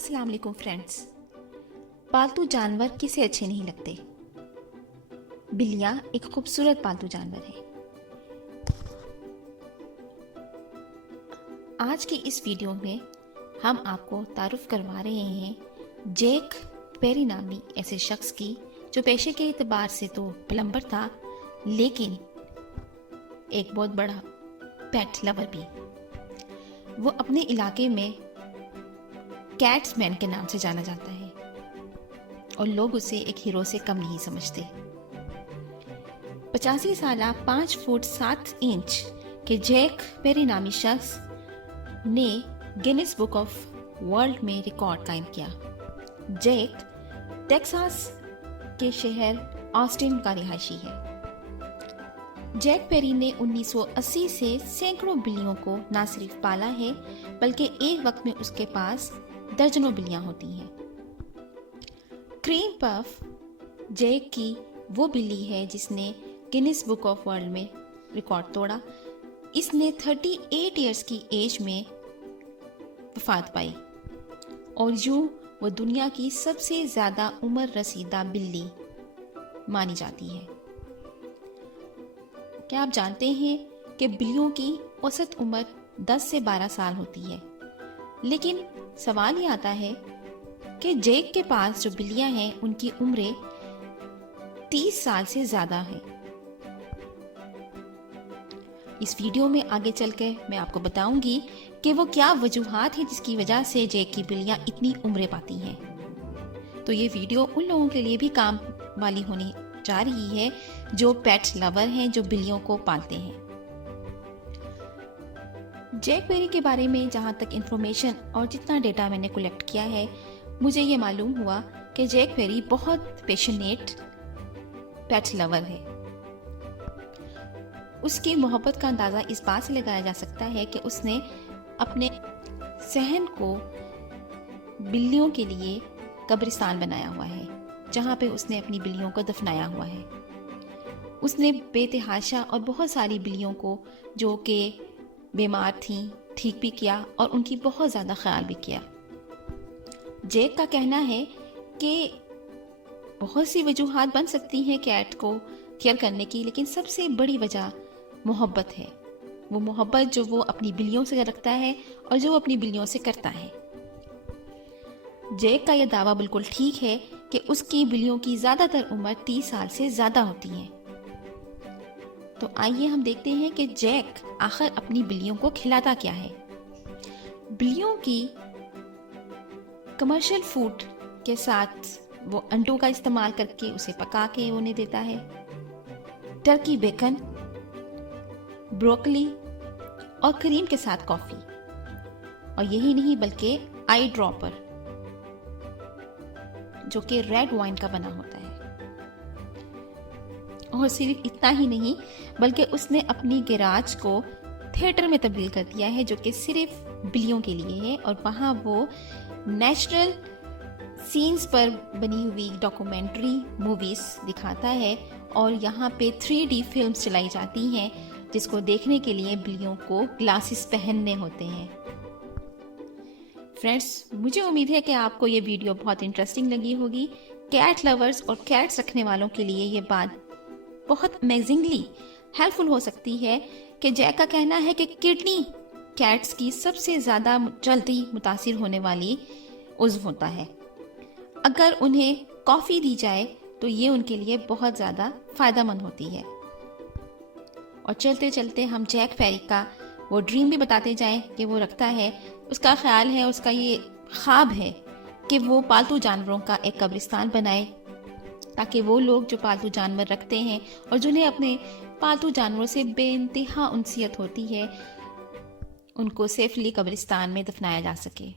अस्सलाम वालेकुम फ्रेंड्स। पालतू जानवर किसे अच्छे नहीं लगते। बिल्लियाँ एक खूबसूरत पालतू जानवर है। आज की इस वीडियो में हम आपको तारुफ करवा रहे हैं जैक पेरी नामी ऐसे शख्स की जो पेशे के एतबार से तो प्लम्बर था, लेकिन एक बहुत बड़ा पेट लवर भी। वो अपने इलाके में कैट्समैन के नाम से जाना जाता है और लोग उसे एक हीरो से कम नहीं समझते। 85 साला 5 फुट 7 इंच के जैक पेरी नामी शख्स ने गिनीज बुक ऑफ वर्ल्ड में रिकॉर्ड कायम किया। जैक टेक्सास के शहर ऑस्टिन का रिहायशी है। जैक पेरी ने 1980 से सैकड़ों बिल्लियों को न सिर्फ पाला है, बल्कि एक वक्त में उसके पास दर्जनों बिल्लियां होती हैं। क्रीम पफ जैक की वो बिल्ली है जिसने गिनीज बुक ऑफ वर्ल्ड में रिकॉर्ड तोड़ा। इसने 38 इयर्स की एज में वफात पाई और यूं वो दुनिया की सबसे ज्यादा उम्र रसीदा बिल्ली मानी जाती है। क्या आप जानते हैं कि बिल्लियों की औसत उम्र 10 से 12 साल होती है, लेकिन सवाल ये आता है कि जैक के पास जो बिल्लियां हैं उनकी उम्रें 30 साल से ज्यादा है। इस वीडियो में आगे चलकर मैं आपको बताऊंगी कि वो क्या वजूहात है जिसकी वजह से जैक की बिल्लियां इतनी उम्रें पाती हैं। तो ये वीडियो उन लोगों के लिए भी काम वाली होने जा रही है जो पेट लवर हैं, जो बिल्लियों को पालते हैं। जैक पेरी के बारे में जहाँ तक इंफॉर्मेशन और जितना डेटा मैंने कलेक्ट किया है, मुझे ये मालूम हुआ कि जैक पेरी बहुत पैशनेट पेट लवर है। उसकी मोहब्बत का अंदाज़ा इस बात से लगाया जा सकता है कि उसने अपने सहन को बिल्लियों के लिए कब्रिस्तान बनाया हुआ है, जहाँ पे उसने अपनी बिल्लियों को दफनाया हुआ है। उसने बेतहाशा और बहुत सारी बिल्लियों को जो कि बीमार थीं ठीक भी किया और उनकी बहुत ज़्यादा ख्याल भी किया। जैक का कहना है कि बहुत सी वजूहात बन सकती हैं कैट को केयर करने की, लेकिन सबसे बड़ी वजह मोहब्बत है। वो मोहब्बत जो वो अपनी बिल्लियों से रखता है और जो वो अपनी बिल्लियों से करता है। जैक का यह दावा बिल्कुल ठीक है कि उसकी बिल्लियों की ज़्यादातर उम्र 30 साल से ज़्यादा होती है। तो आइए हम देखते हैं कि जैक आखिर अपनी बिल्लियों को खिलाता क्या है। बिल्लियों की कमर्शियल फूड के साथ वो अंडों का इस्तेमाल करके उसे पका के उन्हें देता है। टर्की बेकन, ब्रोकली और क्रीम के साथ कॉफी, और यही नहीं बल्कि आई ड्रॉपर जो कि रेड वाइन का बना होता है। और सिर्फ इतना ही नहीं, बल्कि उसने अपनी गैराज को थिएटर में तब्दील कर दिया है जो कि सिर्फ बिल्लियों के लिए है, और वहाँ वो नेचुरल सीन्स पर बनी हुई डॉक्यूमेंट्री मूवीज दिखाता है और यहाँ पे 3D फिल्म्स चलाई जाती हैं जिसको देखने के लिए बिल्लियों को ग्लासेस पहनने होते हैं। फ्रेंड्स, मुझे उम्मीद है कि आपको ये वीडियो बहुत इंटरेस्टिंग लगी होगी। कैट लवर्स और कैट्स रखने वालों के लिए ये बात बहुत अमेजिंगली हेल्पफुल हो सकती है कि जैक का कहना है कि किडनी कैट्स की सबसे ज़्यादा जल्दी मुतासिर होने वाली उज़्व होता है। अगर उन्हें कॉफ़ी दी जाए तो ये उनके लिए बहुत ज़्यादा फ़ायदेमंद होती है। और चलते चलते हम जैक पेरी का वो ड्रीम भी बताते जाएं कि वो रखता है। उसका ख्याल है, उसका ये ख्वाब है कि वो पालतू जानवरों का एक कब्रिस्तान बनाए, ताकि वो लोग जो पालतू जानवर रखते हैं और जिन्हें अपने पालतू जानवरों से बेइंतहा उनसियत होती है, उनको सेफली कब्रिस्तान में दफनाया जा सके।